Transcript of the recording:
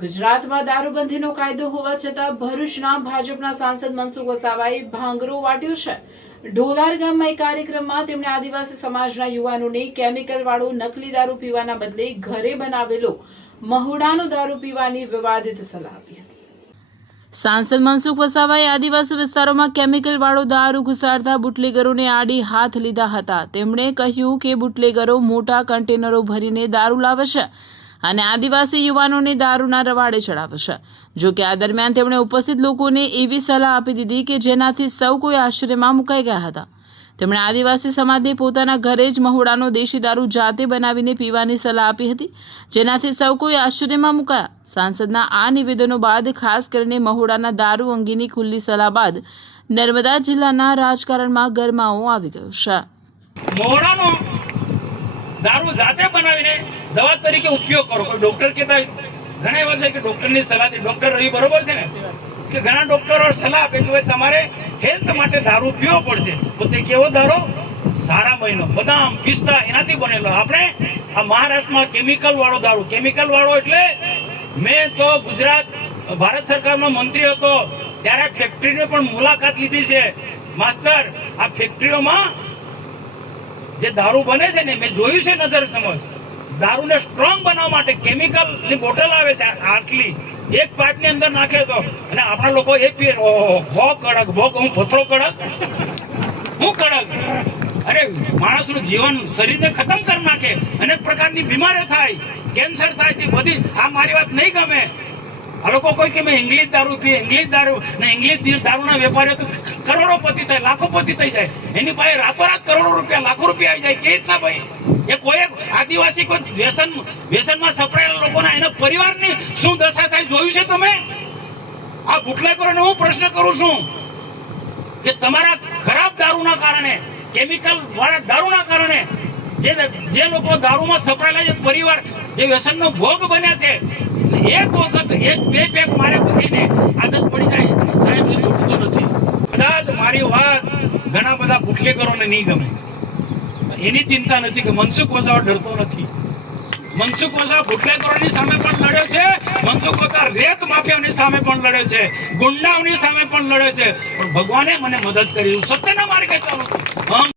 ગુજરાતમાં દારૂબંધીનો કાયદો હોવા છતાં ભરૂચના ભાજપના સાંસદ મનસુખ વસાવાએ ભાંગરો વાટ્યો છે। ઢોલાર ગામમાં એક કાર્યક્રમમાં તેમણે આદિવાસી સમાજના યુવાનોને કેમિકલવાળો નકલી દારૂ પીવાના બદલે ઘરે બનાવેલો મહુડાનો દારૂ પીવાની વિવાદિત સલાહ આપી હતી। સાંસદ મનસુખ વસાવાએ આદિવાસી વિસ્તારોમાં કેમિકલવાળો દારૂ ઘુસાડતા બુટલેગરોને આડી હાથ લીધા હતા। તેમણે કહ્યું કે બુટલેગરો મોટા કન્ટેનરો ભરીને દારૂ લાવે છે અને આદિવાસી યુવાનોને દારૂના રવાડે ચડાવે છે। જો કે આ દરમિયાન તેમણે ઉપસ્થિત લોકોને એવી સલાહ આપી દીધી કે જેનાથી સૌ કોઈ આશ્ચર્યમાં મુકાઈ ગયા હતા। તેમણે આદિવાસી સમાજને પોતાના ઘરે જ મહુડાનો દેશી દારૂ જાતે બનાવીને પીવાની સલાહ આપી હતી, જેનાથી સૌ કોઈ આશ્ચર્યમાં મુકાયા। સાંસદના આ નિવેદનો બાદ ખાસ કરીને મહુડાના દારૂ અંગેની ખુલ્લી સલાહ બાદ નર્મદા જિલ્લાના રાજકારણમાં ગરમાવો આવી ગયો છે। મહુડાનો દારૂ જાતે બનાવીને દવા તરીકે ઉપયોગ કરો। કોઈ ડોક્ટર કહેતા ઘણા એવા છે કે ડોક્ટરની સલાહથી ડોક્ટર રહી બરોબર છે ને કે ઘણા ડોક્ટરો સલાહ આપે કે તમારે હેલ્થ માટે દારૂ પીવો પડશે, તો તે કેવો દારૂ? સારા મહિનો બદામ પિસ્તા એનાથી બનેલો। આપણે આ મહારાષ્ટ્રમાં કેમિકલ વાળો દારૂ, કેમિકલ વાળો એટલે મેં તો ગુજરાત ભારત સરકારમાં મંત્રી હતો ત્યારે ફેક્ટરીની પણ મુલાકાત લીધી છે। માસ્ટર, આ ફેક્ટરીઓમાં જે દારૂ બને છે ને મેં જોયું છે નજર સમજ। દારૂને સ્ટ્રોંગ બનાવવા માટે કેમિકલની બોટલ આવે છે આટલી, એક પાઇપની અંદર નાખે તો, અને આપણા લોકો એ પીએ, ભો કડક, ભો હું પથરો કડક, હું કડક। અરે માણસનું જીવન શરીરને ખતમ કરી નાખે, અનેક પ્રકારની બીમારીઓ થાય, કેન્સર થાય, તે બધી આ મારી વાત નહીં ગમે। આ લોકો કોઈ કે મેં ઇંગ્લિશ દારૂ પીએ, ઇંગ્લિશ દારૂ ને ઇંગ્લિશ દારૂના વેપારીઓ તો કરોડોપતિ થાય, લાખોપતિ થઈ જાય, એની પાસે રાતોરાત કરોડો રૂપિયા, લાખો રૂપિયા આવી જાય। કે રીતના ભાઈ એ કોઈ આદિવાસી કોઈ વ્યસનમાં સપડાયેલા લોકોના એના પરિવારની શું દશા થાય જોયું છે તમે? આ બુટલેગરોને હું પ્રશ્ન કરું છું કે તમારા ખરાબ દારૂના કારણે, કેમિકલ વાળા દારૂના કારણે જે લોકો દારૂમાં સપડાયેલા છે, પરિવાર જે વ્યસનનો ભોગ બન્યા છે, એક વખત એક બે પેક માર્યા પછી ને આદત પડી જાય સાહેબ, એ છૂટતું નથી। કદાચ મારી વાત ઘણા બધા બુટલેગરોને નહીં ગમે, એની ચિંતા નથી કે મનસુખ વસાવા ડરતો નથી। મનસુખ વસાવા બુટલેગરોની સામે પણ લડે છે, મનસુખ વસાવા રેત માફિયાઓની સામે પણ લડે છે, ગુંડાઓની સામે પણ લડે છે, પણ ભગવાને મને મદદ કરી, સત્યના માર્ગે ચાલું છું।